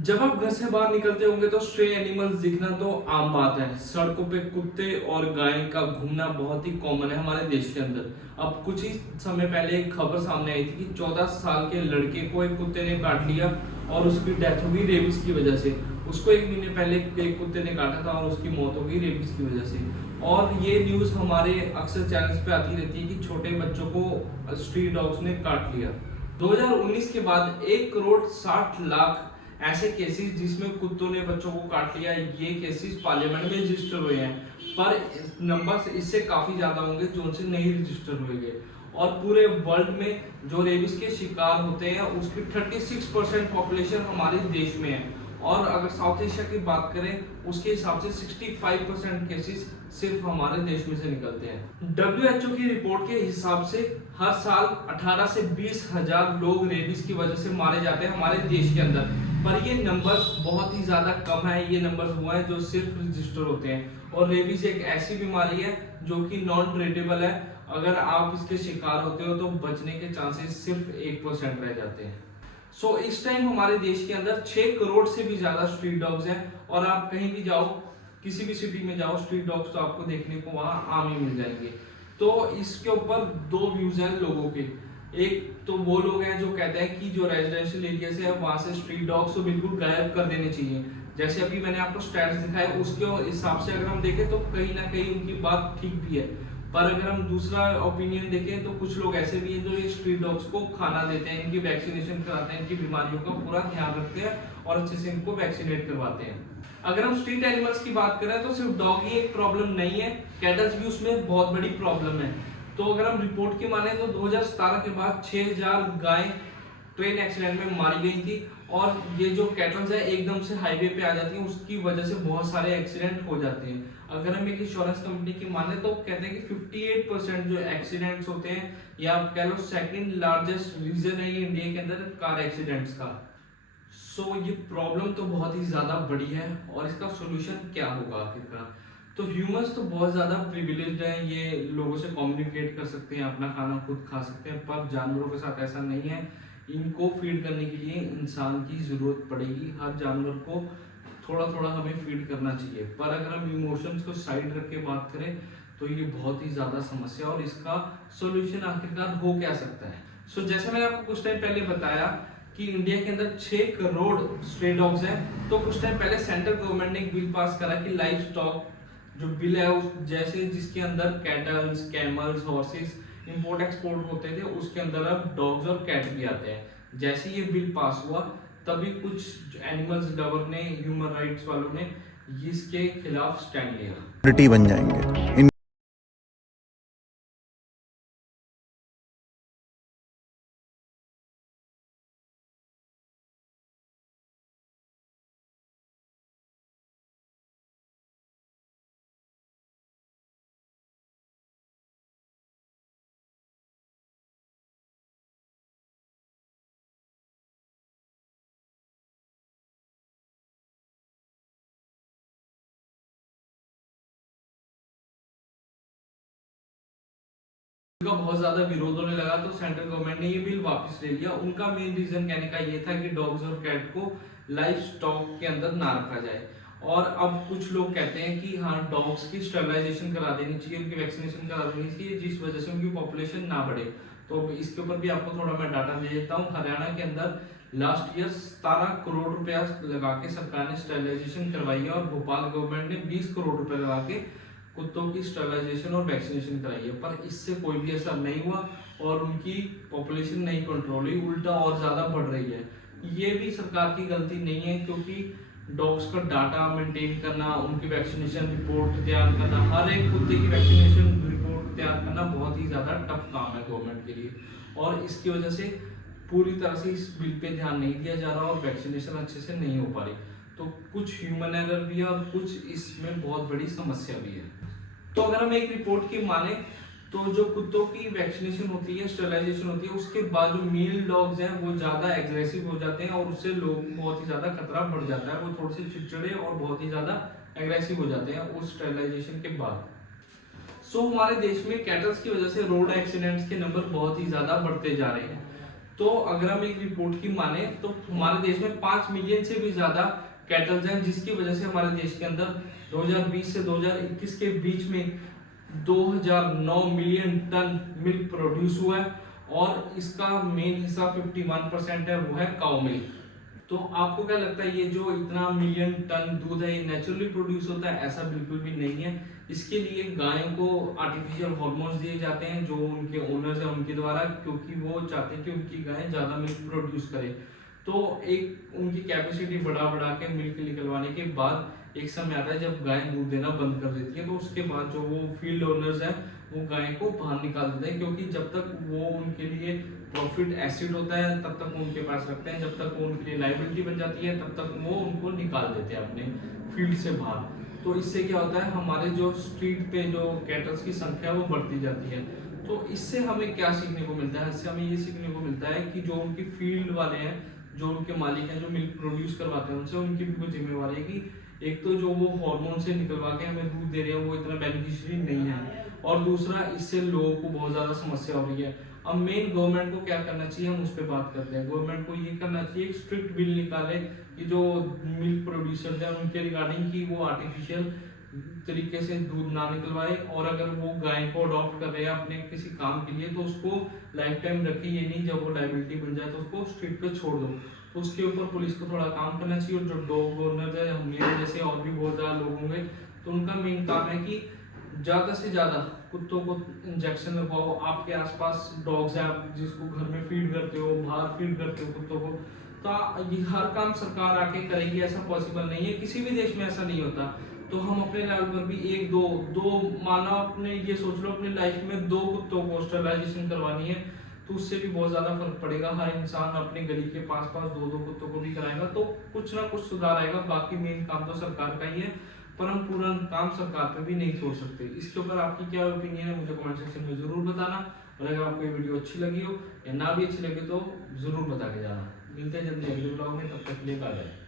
जब आप घर से बाहर निकलते होंगे तो स्ट्रे एनिमल्स दिखना तो आम बात है। सड़कों पे कुत्ते और गाय का घूमना बहुत ही कॉमन है हमारे देश के अंदर। अब कुछ ही समय पहले एक खबर सामने आई थी कि 14 साल के लड़के को एक कुत्ते ने काट लिया और उसकी डेथ हो गई रेबीज की वजह से। उसको एक महीने पहले एक कुत्ते ने काटा था और उसकी मौत हो गई रेबीज की वजह से। और ये न्यूज हमारे अक्सर चैनल्स पे आती रहती है कि छोटे बच्चों को स्ट्रीट डॉग्स ने काट लिया। 2019 के बाद 1 करोड़ 60 लाख ऐसे केसेस जिसमें कुत्तों ने बच्चों को काट लिया, ये केसेस पार्लियामेंट में रजिस्टर हुए हैं। पर नंबर्स इससे काफी ज्यादा होंगे जो उनसे नहीं रजिस्टर हुए। और पूरे वर्ल्ड में जो रेबीज के शिकार होते हैं उसकी 36% पॉपुलेशन हमारे देश में है। और अगर साउथ एशिया की बात करें उसके हिसाब से 65% केसेस सिर्फ हमारे देश में से निकलते हैं। WHO की रिपोर्ट के हिसाब से हर साल 18 से 20 हजार लोग रेबीज की वजह से मारे जाते हैं हमारे देश के अंदर। पर ये नंबर्स बहुत ही ज्यादा कम है। ये नंबर्स हुआ है जो सिर्फ रजिस्टर होते हैं। और रेबीज एक ऐसी बीमारी है जो कि नॉन ट्रीटेबल है। अगर आप इसके शिकार होते हो तो बचने के चांसेस सिर्फ 1% रह जाते हैं। इस टाइम हमारे देश के अंदर 6 करोड़ से भी ज्यादा स्ट्रीट डॉग्स हैं। और आप कहीं भी जाओ, किसी भी सिटी में जाओ, स्ट्रीट डॉग्स तो आपको देखने को वहां आम ही मिल जाएंगे। तो इसके ऊपर दो व्यूज हैं लोगों के। एक तो वो लोग हैं जो कहते हैं कि जो रेजिडेंशियल एरिया से है वहां से स्ट्रीट डॉग्स को बिल्कुल गायब कर देने चाहिए। जैसे अभी मैंने आपको स्टैट्स दिखाए उसके हिसाब से अगर हम देखें तो कहीं ना कहीं उनकी बात ठीक भी है। पर अगर हम दूसरा ओपिनियन देखें तो कुछ लोग ऐसे भी हैं जो स्ट्रीट डॉग्स को खाना देते हैं, इनकी वैक्सीनेशन कराते हैं, इनकी बीमारियों का पूरा ध्यान रखते हैं और अच्छे से इनको वैक्सीनेट करवाते हैं। अगर हम स्ट्रीट एनिमल्स की बात करें तो सिर्फ डॉग ही एक प्रॉब्लम नहीं है, कैटल्स भी उसमें बहुत बड़ी प्रॉब्लम है। तो अगर हम रिपोर्ट की माने तो 2017 के बाद 6000 गाय ट्रेन एक्सीडेंट में मारी गई थी। और ये जो कैटल्स है एकदम से हाईवे पे आ जाती है, उसकी वजह से बहुत सारे एक्सीडेंट हो जाते हैं। अगर हम एक इंश्योरेंस कंपनी की माने तो कहते हैं कि 58% जो एक्सीडेंट्स होते हैं, या आप कह लो सेकंड लार्जेस्ट रीजन है ये इंडिया के अंदर कार एक्सीडेंट्स का। ये प्रॉब्लम तो बहुत ही ज्यादा बड़ी है। और इसका सोल्यूशन क्या होगा आखिरकार? तो ह्यूमंस तो बहुत ज्यादा प्रिविलेज्ड हैं, ये लोगों से कम्युनिकेट कर सकते हैं, अपना खाना खुद खा सकते हैं। पर जानवरों के साथ ऐसा नहीं है। इनको फीड करने के लिए इंसान की जरूरत पड़ेगी। हर जानवर को थोड़ा थोड़ा हमें फीड करना चाहिए। पर अगर हम इमोशंस को साइड रख के बात करें तो ये बहुत ही ज्यादा समस्या। और इसका सोल्यूशन आखिरकार हो क्या सकता है? जैसे मैंने आपको कुछ टाइम पहले बताया कि इंडिया के अंदर 6 करोड़ स्ट्रे डॉग्स हैं। तो कुछ टाइम पहले सेंट्रल गवर्नमेंट ने एक बिल पास करा कि लाइव स्टॉक जो बिल है उस जैसे जिसके अंदर cattles, camels, horses import export होते थे, उसके अंदर अब डॉग्स और कैट भी आते हैं। जैसे ये बिल पास हुआ तभी कुछ एनिमल्स लवर ने, ह्यूमन राइट्स वालों ने इसके खिलाफ स्टैंड लिया। बन जाएंगे। उनका बहुत ज्यादा विरोध होने लगा तो सेंट्रल गवर्नमेंट ने ये बिल वापस ले लिया। उनका मेन रीजन कहने का ये था कि डॉग्स और कैट को लाइव स्टॉक के अंदर ना रखा जाए। और अब कुछ लोग कहते हैं कि हाँ, डॉग्स की स्टरलाइजेशन करा देनी चाहिए, उनकी वैक्सीनेशन करा देनी चाहिए, जिस वजह से उनकी पॉपुलेशन ना बढ़े। तो इसके ऊपर भी आपको थोड़ा मैं डाटा दे देता हूँ। हरियाणा के अंदर लास्ट ईयर 17 करोड़ रुपया लगा के सरकार ने स्टरलाइजेशन करवाई है। और भोपाल गवर्नमेंट ने 20 करोड़ रुपए लगा के कुत्तों की स्टरलाइजेशन और वैक्सीनेशन कराई है। पर इससे कोई भी असर नहीं हुआ और उनकी पॉपुलेशन नहीं कंट्रोल हुई, उल्टा और ज्यादा बढ़ रही है। ये भी सरकार की गलती नहीं है, क्योंकि डॉग्स का डाटा मेंटेन करना, उनकी वैक्सीनेशन रिपोर्ट तैयार करना, हर एक कुत्ते की वैक्सीनेशन रिपोर्ट तैयार करना बहुत ही ज्यादा टफ काम है गवर्नमेंट के लिए। और इसकी वजह से पूरी तरह से इस बिल पे ध्यान नहीं दिया जा रहा और वैक्सीनेशन अच्छे से नहीं हो पा रही। तो कुछ ह्यूमन एरर भी है और कुछ इसमें बहुत बड़ी समस्या भी है। तो अगर हम एक रिपोर्ट की माने तो जो कुत्तों की वैक्सीनेशन होती है, स्टरलाइजेशन होती है, उसके बाद जो मेल डॉग्स हैं वो ज्यादा एग्रेसिव हो जाते हैं और उससे लोग बहुत ही ज्यादा खतरा बढ़ जाता है। वो थोड़े से चिड़चिड़े और बहुत ही ज्यादा एग्रेसिव हो जाते हैं उस स्टरलाइजेशन के बाद। हमारे देश में कैटल्स की वजह से रोड एक्सीडेंट्स के नंबर बहुत ही ज्यादा बढ़ते जा रहे हैं। तो अगर हम एक रिपोर्ट की माने तो हमारे देश में 5 मिलियन से भी ज्यादा कैटल्स हैं, जिसकी वजह से हमारे देश के अंदर 2020 से 2021 के बीच में 2009 मिलियन टन मिल्क प्रोड्यूस हुआ है और इसका मेन हिस्सा 51% है, वो है काउ मिल्क। तो आपको क्या लगता है ये जो इतना मिलियन टन दूध है ये नेचुरली प्रोड्यूस होता है? ऐसा बिल्कुल भी नहीं है। इसके लिए गायों को आर्टिफिशियल हार्मोन्स दिए जाते हैं जो उनके ओनर्स हैं उनके द्वारा, क्योंकि वो चाहते हैं कि उनकी गायें ज्यादा मिल्क प्रोड्यूस करे। तो एक उनकी कैपेसिटी बढ़ा बढ़ा के मिल्क निकलवाने के बाद एक समय आता है जब गाय दूध देना बंद कर देती है, तो उसके बाद जो वो फील्ड ओनर्स हैं वो गाय को बाहर निकाल देते हैं, क्योंकि जब तक वो उनके लिए प्रॉफिट एसिड होता है तब तक वो उनके पास रखते हैं, जब तक वो उनके लिए लायबिलिटी बन जाती है तब तक वो उनको निकाल देते हैं अपने फील्ड से बाहर। तो इससे क्या होता है, हमारे जो स्ट्रीट पे जो कैटल्स की संख्या वो बढ़ती जाती है। तो इससे हमें क्या सीखने को मिलता है? इससे हमें ये सीखने को मिलता है कि जो उनकी फील्ड वाले हैं, जो उनके मालिक हैं, जो मिल्क प्रोड्यूस करवाते हैं, उनसे उनकी भी कुछ जिम्मेवारी है कि एक तो जो वो हार्मोन से निकलवा के हमें दूध दे रहे हैं वो इतना बेनिफिशियरी नहीं है, और दूसरा इससे लोगों को बहुत ज्यादा समस्या हो रही है। अब मेन गवर्नमेंट को क्या करना चाहिए, हम उस पर बात करते हैं। गवर्नमेंट को ये करना चाहिए एक स्ट्रिक्ट बिल निकाले कि जो मिल्क प्रोड्यूसर्स हैं उनके रिगार्डिंग की वो आर्टिफिशियल तरीके से दूध ना निकलवाए, और अगर वो गाय को अडॉप्ट कर रहे हैं अपने किसी काम के लिए तो उसको लाइफ टाइम रखे, ये नहीं जब वो लायबिलिटी बन जाए तो उसको स्ट्रीट पे छोड़ दो। तो उसके ऊपर पुलिस को थोड़ा काम करना चाहिए, और जो डॉग ओनर है, हम मेरे जैसे और भी बहुत ज्यादा लोग होंगे, तो उनका मेन काम है कि ज्यादा से ज्यादा कुत्तों को इंजेक्शन लगवाओ। आपके आसपास डॉग्स हैं, आप जिसको घर में फीड करते हो, बाहर फीड करते हो कुत्तों को, तो ये हर काम सरकार आके करेगी ऐसा पॉसिबल नहीं है, किसी भी देश में ऐसा नहीं होता। तो हम अपने लेवल पर भी एक दो माना अपने ये सोच लो अपनी लाइफ में 2 कुत्तों को स्टरलाइजेशन करवानी है, तो उससे भी बहुत ज्यादा फर्क पड़ेगा। हर इंसान अपने गली के पास 2 कुत्तों को भी कराएगा तो कुछ ना कुछ सुधार आएगा। बाकी मेन काम तो सरकार का ही है, पर हम पूरा काम सरकार पे भी नहीं छोड़ सकते। इसके ऊपर आपकी क्या ओपिनियन है मुझे कमेंट सेक्शन में जरूर बताना, और अगर आपको ये वीडियो अच्छी लगी हो या ना भी अच्छी लगे तो जरूर बता के जाना। मिलते हैं जल्दी अगले ब्लॉग में, तब तक के लिए बाय बाय।